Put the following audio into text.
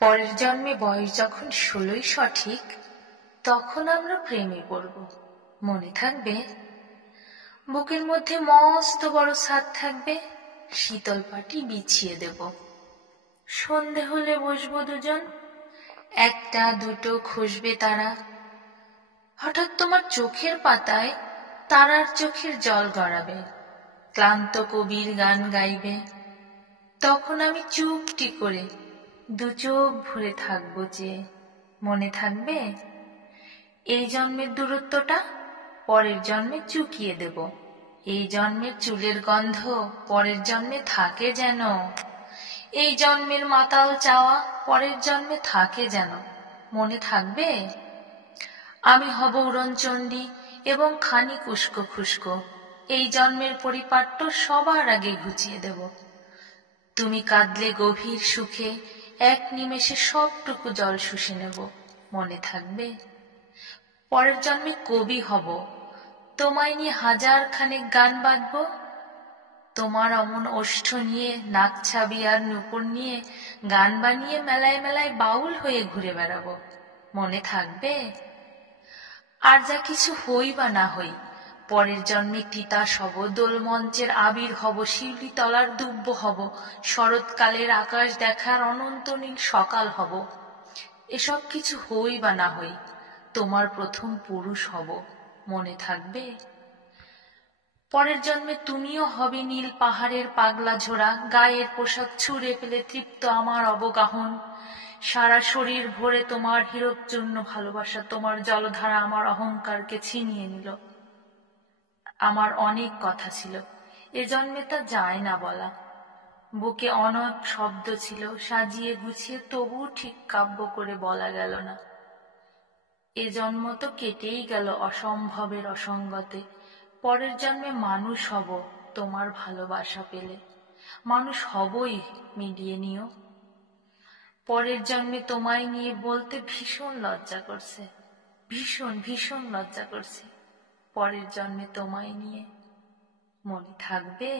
পরের জন্মে বয়স যখন 16ই সঠিক, তখন আমরা প্রেমে পড়ব, মনে থাকবে? বুকের মধ্যে মস্ত বড় ছাদ থাকবে, শীতল পাটি বিছিয়ে দেব। সন্ধে হলে বসবো দুজন, একটা দুটো খসবে তারা। হঠাৎ তোমার চোখের পাতায় তারার চোখের জল গড়াবে, ক্লান্ত কবির গান গাইবে। তখন আমি চুপটি করে দু চোখ ভরে থাকবো যে, মনে থাকবে? এই জন্মের দূরত্বটা পরের জন্মে চুকিয়ে দেব। এই জন্মের চুলের গন্ধ পরের জন্মে থাকে যেন। এই জন্মের মাতাল চাওয়া পরের জন্মে থাকে যেন, মনে থাকবে? আমি হব উড়নচণ্ডী এবং খানিক উস্কো খুস্কো। এই জন্মের পরিপাট্য সবার আগে ঘুচিয়ে দেব। তুমি কাঁদলে গভীর সুখে এক নিমেষে সবটুকু জল শুষে নেব, মনে থাকবে? পরের জন্মে কবি হব, তোমায় নিয়ে 1000 খানেক গান বাঁধব। তোমার অমন ওষ্ঠ নিয়ে, নাক ছাবি আর নূপুর নিয়ে গান বানিয়ে মেলায় মেলায় বাউল হয়ে ঘুরে বেড়াবো, মনে থাকবে? আর যা কিছু হই বা না হই, পরের জন্মে তিতাস হব, দোলমঞ্চের আবির হব, শিউলি তলার দুব্ব হব, শরৎকালের আকাশ দেখার অনন্ত নীল সকাল হব। এসব কিছু হই বা না হই, তোমার প্রথম পুরুষ হব, মনে থাকবে? পরের জন্মে তুমিও হবে নীল পাহাড়ের পাগলা ঝোড়া, গায়ের পোশাক ছুঁড়ে ফেলে তৃপ্ত আমার অবগাহন। সারা শরীর ভরে তোমার হীরকচূর্ণ ভালোবাসা, তোমার জলধারা আমার অহংকারকে ছিনিয়ে নিল। আমার অনেক কথা ছিল, এ জন্মে তা যায় না বলা। বুকে অনেক শব্দ ছিল, সাজিয়ে গুছিয়ে তবু ঠিক কাব্য করে বলা গেল না। এ জন্ম তো কেটেই গেল অসম্ভবের অসঙ্গতে। পরের জন্মে মানুষ হব তোমার ভালোবাসা পেলে, মানুষ হবই, মিলিয়ে নিও। পরের জন্মে তোমায় নিয়ে বলতে ভীষণ লজ্জা করছে, ভীষণ ভীষণ লজ্জা করছে। পরের জন্মে তোমায় নিয়ে, মনে থাকবে?